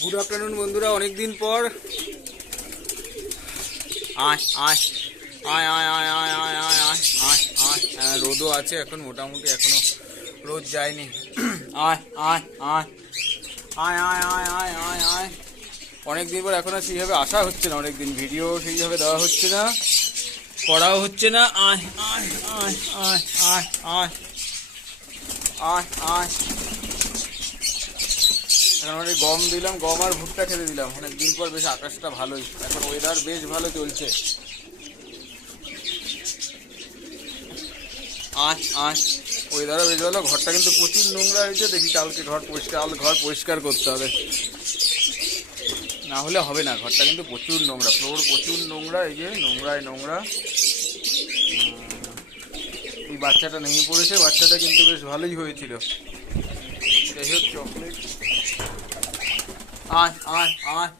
Good afternoon বন্ধুরা, অনেকদিন পর। আয় আয় আয় আয় আয় আয় আয় আয় আয় আয় আয়। রোদও আছে এখন, মোটামুটি এখনো রোদ যায়নি। আয় আয় আয় আয় আয় আয় আয় আয় আয়। অনেকদিন পর এখন আর সেইভাবে আসা হচ্ছে না, অনেকদিন ভিডিও সেইভাবে দেওয়া হচ্ছে না, করাও হচ্ছে না। আয় আয় আয় আয় আয় আয় আয় আয়। এখন অনেক গম দিলাম, গম আর ভুট্টা খেতে দিলাম অনেকদিন পর। বেশ আকাশটা ভালোই, এখন ওয়েদার বেশ ভালো চলছে। আয় আয়, ওয়েদারও বেশ ভালো। ঘরটা কিন্তু প্রচুর নোংরা হয়েছে, দেখি কালকে ঘর পরিষ্কার করতে হবে, না হলে হবে না। ঘরটা কিন্তু প্রচুর নোংরা, ফ্লোর প্রচুর নোংরা, এই যে নোংরায় নোংরা। এই বাচ্চাটা নেমে পড়েছে, বাচ্চাটা কিন্তু বেশ ভালোই হয়েছিল। যাই হোক, চকলেট। আয় আয় আয়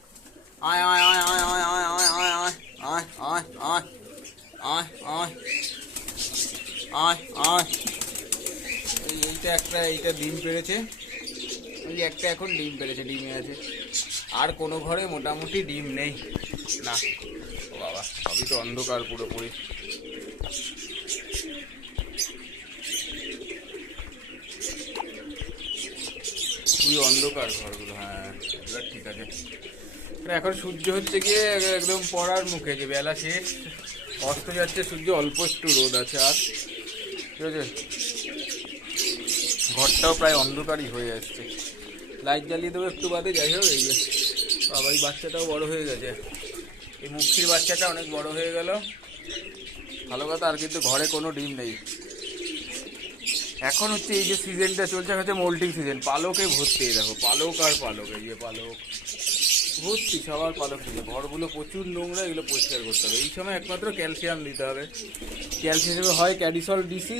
আয় আয় আয় আয় আয় আয় আয় আয় আয় আয় আয় আয় আয় আয় আয় আয়। এইটা ডিম পেড়েছে, এই একটা এখন ডিম পেড়েছে, ডিমে আছে। আর কোনো ঘরে মোটামুটি ডিম নেই না। ও বাবা, সবই তো অন্ধকার পুরোপুরি। খুবই অন্ধকার ঘরগুলো। হ্যাঁ, এবার ঠিক আছে। এখন সূর্য হচ্ছে গিয়ে একদম পড়ার মুখে, যে বেলা শেষ, অস্ত যাচ্ছে সূর্য, অল্প একটু রোদ আছে। আর ঠিক আছে, ঘরটাও প্রায় অন্ধকারই হয়ে আসছে। লাইট জ্বালিয়ে দেবো একটু বাদে। যাই হোক, এই যে বাবা, এই বাচ্চাটাও বড় হয়ে গেছে, এই মুক্তির বাচ্চাটা অনেক বড় হয়ে গেল। ভালো কথা। আর কিন্তু ঘরে কোনো ডিম নেই এখন। হচ্ছে এই যে সিজনটা চলছে, হচ্ছে মোল্টিং সিজন, পালকে ভর্তি। দেখো পালক আর পালক, এই যে পালক ভর্তি, সবার পালক দিচ্ছে। ঘরগুলো প্রচুর নোংরা, এগুলো পরিষ্কার করতে হবে। এই সময় একমাত্র ক্যালসিয়াম দিতে হবে। ক্যালসিয়াম হয় ক্যাডিসল ডিসি,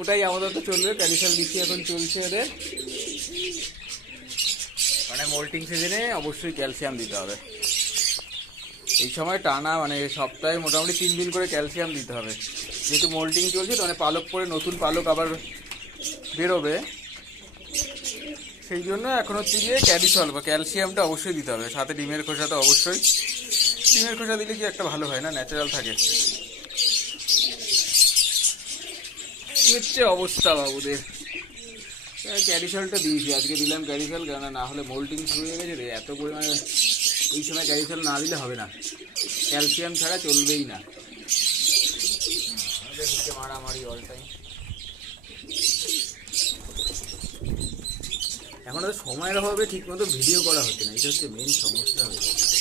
ওটাই আমাদের তো চলবে। ক্যাডিসল ডিসি এখন চলছে এদের, মানে মোল্টিং সিজনে অবশ্যই ক্যালসিয়াম দিতে হবে। এই সময় টানা, মানে সপ্তাহে মোটামুটি 3 দিন করে ক্যালসিয়াম দিতে হবে। যেহেতু মোল্টিং চলছে, তো মানে পালক পরে নতুন পালক আবার বেরোবে, সেই জন্য এখন হচ্ছে গিয়ে ক্যাডিসল বা ক্যালসিয়ামটা অবশ্যই দিতে হবে। সাথে ডিমের খোসা তো অবশ্যই, ডিমের খোসা দিলে কি একটা ভালো হয় না, ন্যাচারাল থাকে। হচ্ছে অবস্থা বাবুদের। ক্যাডিসলটা দিয়েছি, আজকে দিলাম ক্যাডিসল, কেন না হলে মোল্টিং শুরু হয়ে গেছে রে এত পরিমাণে। এই সময় ক্যাডিসল না দিলে হবে না, ক্যালসিয়াম ছাড়া চলবেই না। হচ্ছে মারামারি অল টাইম। এখন তো সময়ের অভাবে ঠিক মতো ভিডিও করা হচ্ছে না, এটা হচ্ছে মেন সমস্যা হয়ে যাচ্ছে।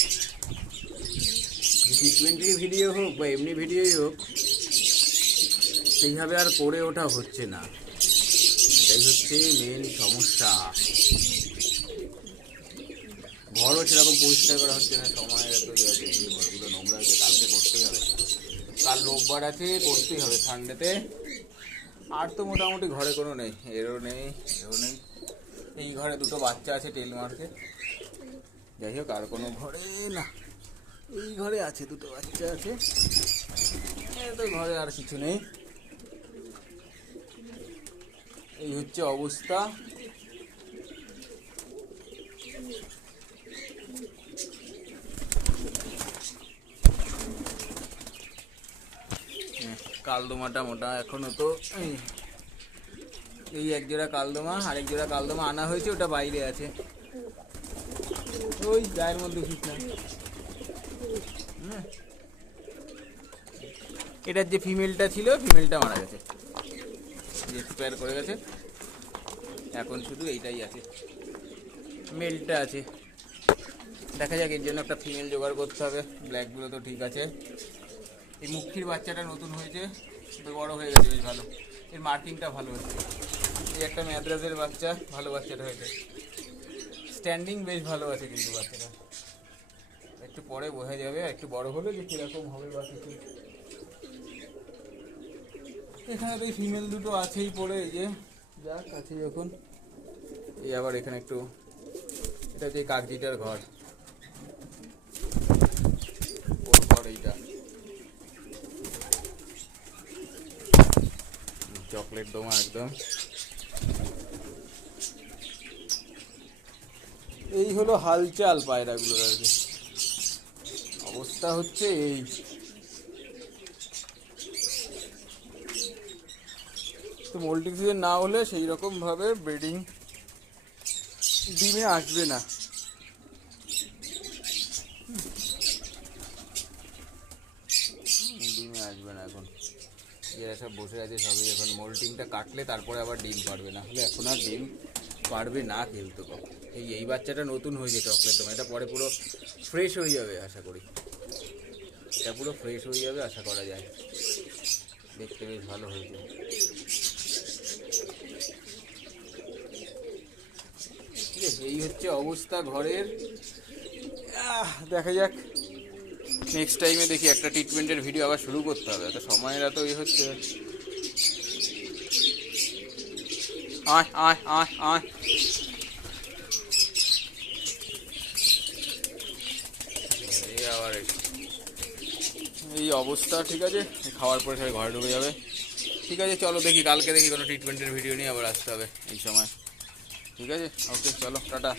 টি20 ভিডিও হোক বা এমনি ভিডিওই হোক, সেইভাবে আর করে ওঠা হচ্ছে না, এটাই হচ্ছে মেন সমস্যা। ঘরও সেরকম পরিষ্কার করা হচ্ছে না, সময়ের এত ইয়ে আছে, যে ঘরগুলো নোংরা হয়েছে। কালকে করতেই হবে, কাল রোববার আছে, করতেই হবে সানডেতে। আর তো মোটামুটি ঘরে কোনো নেই, এরও নেই, এও নেই। এই ঘরে দুটো বাচ্চা আছে টেল মার্কে। যাই হোক, আর কোনো ঘরে না, এই ঘরে আছে দুটো বাচ্চা আছে, তো ঘরে আর কিছু নেই। এই হচ্ছে অবস্থা। কালদোমাটা মোটা এখনো তো, এই এক জোড়া কালদোমা, আরেক জোড়া কালদোমা আনা হয়েছে, ওটা বাইরে আছে, ওই গায়ের মধ্যে ঠিক না। এটার যে ফিমেলটা ছিল, ফিমেলটা মারা গেছে, এক্সপায়ার করে গেছে। এখন শুধু এইটাই আছে, মেলটা আছে। দেখা যাক, এর জন্য একটা ফিমেল জোগাড় করতে হবে। ব্ল্যাকগুলো তো ঠিক আছে। এই মুখির বাচ্চাটা নতুন হয়েছে, তো বড় হয়ে গেছে, বেশ ভালো। এর মার্কিংটা ভালো হচ্ছে। এই একটা ম্যাদ্রাজের বাচ্চা, ভালো বাচ্চাটা হয়েছে। স্ট্যান্ডিং বেশ ভালো আছে, কিন্তু বাচ্চাটা একটু পরে বোঝা যাবে, একটু বড় হলে যে কীরকম হবে বা কিছু। এখানে তো ফিমেল দুটো আছেই পড়ে, এই যে যাক আছে যখন। এই আবার এখানে একটু, এটা হচ্ছে কাকজিটার ঘর, ওর ঘর এইটা। চকলেট দোমা একদম। এই হলো হালচাল পায়রাগুলোর আর কি, অবস্থা হচ্ছে এই। তো মোল্টিং সিজন না হলে সেই রকম ভাবে ব্রিডিং ডিমে আসবে না। ডিমে আসবে না এখন, এরা সব বসে আছে সবই, এখন মোল্টিংটা কাটলে তারপরে আবার ডিম পারবে, না হলে এখন আর ডিম পারবে না খেলতে। এই বাচ্চাটা নতুন হয়েছে চকলেট দম, এটা পরে পুরো ফ্রেশ হয়ে যাবে আশা করি, এটা পুরো ফ্রেশ হয়ে যাবে আশা করা যায়, দেখতে বেশ ভালো হয়েছে। ঠিক আছে, এই হচ্ছে অবস্থা ঘরের। দেখা যাক নেক্সট টাইমে, দেখি একটা ট্রিটমেন্টের ভিডিও আবার শুরু করতে হবে, তো সময়ের এত হচ্ছে। আয় আয় আয় আয়, এই আবার এই অবস্থা। ঠিক আছে, খাওয়ার পরে সবাই ঘরে ঢুকে যাবে। ঠিক আছে চলো দেখি, কালকে দেখি কোনো ট্রিটমেন্টের ভিডিও নিয়ে আবার আসতে হবে এই সময়। ঠিক আছে, ওকে চলো টাটা।